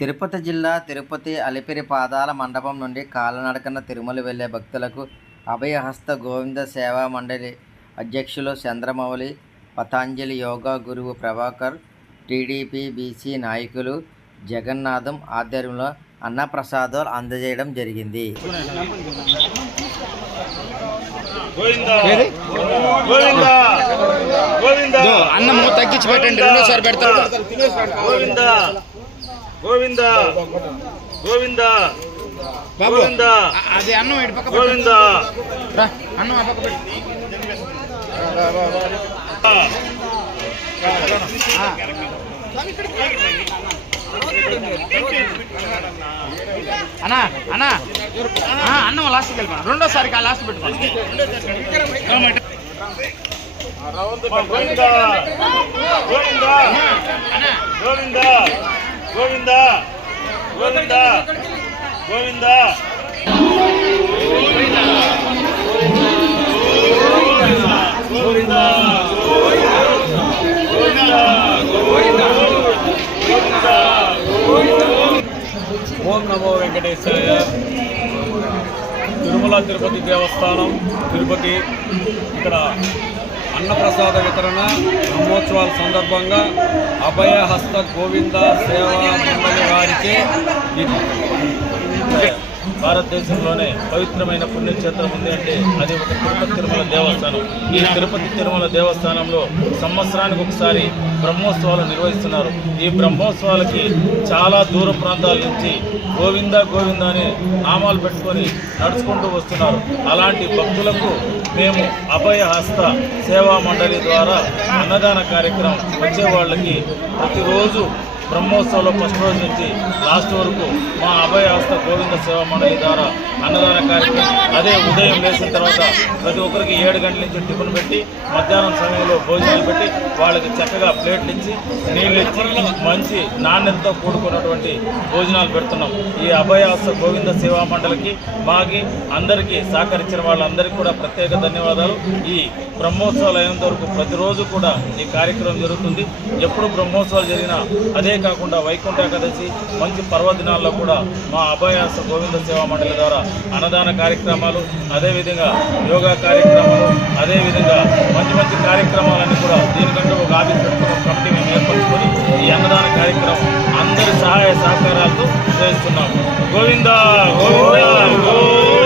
తిరుపతి జిల్లా తిరుపతి అలిపిరి పాదాల మండపం నుండి కాలినడకన తిరుమల వెళ్లే భక్తులకు అభయహస్త గోవింద సేవా మండలి అధ్యక్షులు చంద్రమౌళి, పతాంజలి యోగా గురువు ప్రభాకర్, టీడీపీ బీసీ నాయకులు జగన్నాథం ఆధ్వర్యంలో అన్నప్రసాదాలు అందజేయడం జరిగింది. అన్నము తగ్గించి పెట్టండి, రెండోసారి పెడతారు. గోవింద గోవింద గోవింద అది అన్నం ఇటు పక్క గోవింద అన్నం ఆ పక్క పెట్టి అన్నా అన్నా అన్నం లాస్ట్కి వెళ్ళిపోయినా, రెండోసారికి ఆ లాస్ట్ పెట్టుకోండి. గోవింద గోవింద గోవింద గోవింద గోవింద గోవింద గోవింద ఓం నమో వెంకటేశాయ. తిరుమల తిరుపతి దేవస్థానం తిరుపతి ఇక్కడ అన్నప్రసాద వితరణ బ్రహ్మోత్సవాల సందర్భంగా అభయహస్త గోవింద సేవా మండలి వారిచే భారతదేశంలోనే పవిత్రమైన పుణ్యక్షేత్రం ఉంది అంటే అది ఒక తిరుపతి తిరుమల దేవస్థానం. ఈ తిరుపతి తిరుమల దేవస్థానంలో సంవత్సరానికి ఒకసారి బ్రహ్మోత్సవాలు నిర్వహిస్తున్నారు. ఈ బ్రహ్మోత్సవాలకి చాలా దూర ప్రాంతాల నుంచి గోవింద గోవింద అనే నామాలు పెట్టుకొని నడుచుకుంటూ వస్తున్నారు. అలాంటి భక్తులకు మేము అభయహస్త సేవా మండలి ద్వారా అన్నదాన కార్యక్రమం వచ్చే వాళ్ళకి ప్రతిరోజు బ్రహ్మోత్సవంలో ఫస్ట్ రోజు నుంచి లాస్ట్ వరకు మా అభయహస్త గోవింద సేవా మండలి ద్వారా అన్నదాన కార్యక్రమం. అదే ఉదయం లేచిన తర్వాత ప్రతి ఒక్కరికి 7 గంటల నుంచి టిఫిన్ పెట్టి మధ్యాహ్నం సమయంలో భోజనాలు పెట్టి వాళ్ళకి చక్కగా ప్లేట్లు ఇచ్చి నీళ్ళు ఇచ్చి మంచి నాణ్యతతో కూడుకున్నటువంటి భోజనాలు పెడుతున్నాం. ఈ అభయహస్త గోవింద సేవా మండలికి మాకి అందరికీ సహకరించిన వాళ్ళందరికీ కూడా ప్రత్యేక ధన్యవాదాలు. ఈ బ్రహ్మోత్సవాలు అయినంత వరకు ప్రతిరోజు కూడా ఈ కార్యక్రమం జరుగుతుంది. ఎప్పుడు బ్రహ్మోత్సవాలు జరిగినా అదే కాకుండా వైకుంఠ ఏకాదశి మంచి పర్వదినాల్లో కూడా మా అభయహస్త గోవింద సేవా మండలి ద్వారా అన్నదాన కార్యక్రమాలు, అదేవిధంగా యోగా కార్యక్రమాలు, అదేవిధంగా మంచి మంచి కార్యక్రమాలన్నీ కూడా దీనికంటే ఒక ఆఫీస్ పెట్టుకుని ఒక కమిటీ మేము ఏర్పరచుకొని ఈ అన్నదాన కార్యక్రమం అందరి సహాయ సహకారాలతో చేస్తున్నాము. గోవింద గోవింద గోవింద.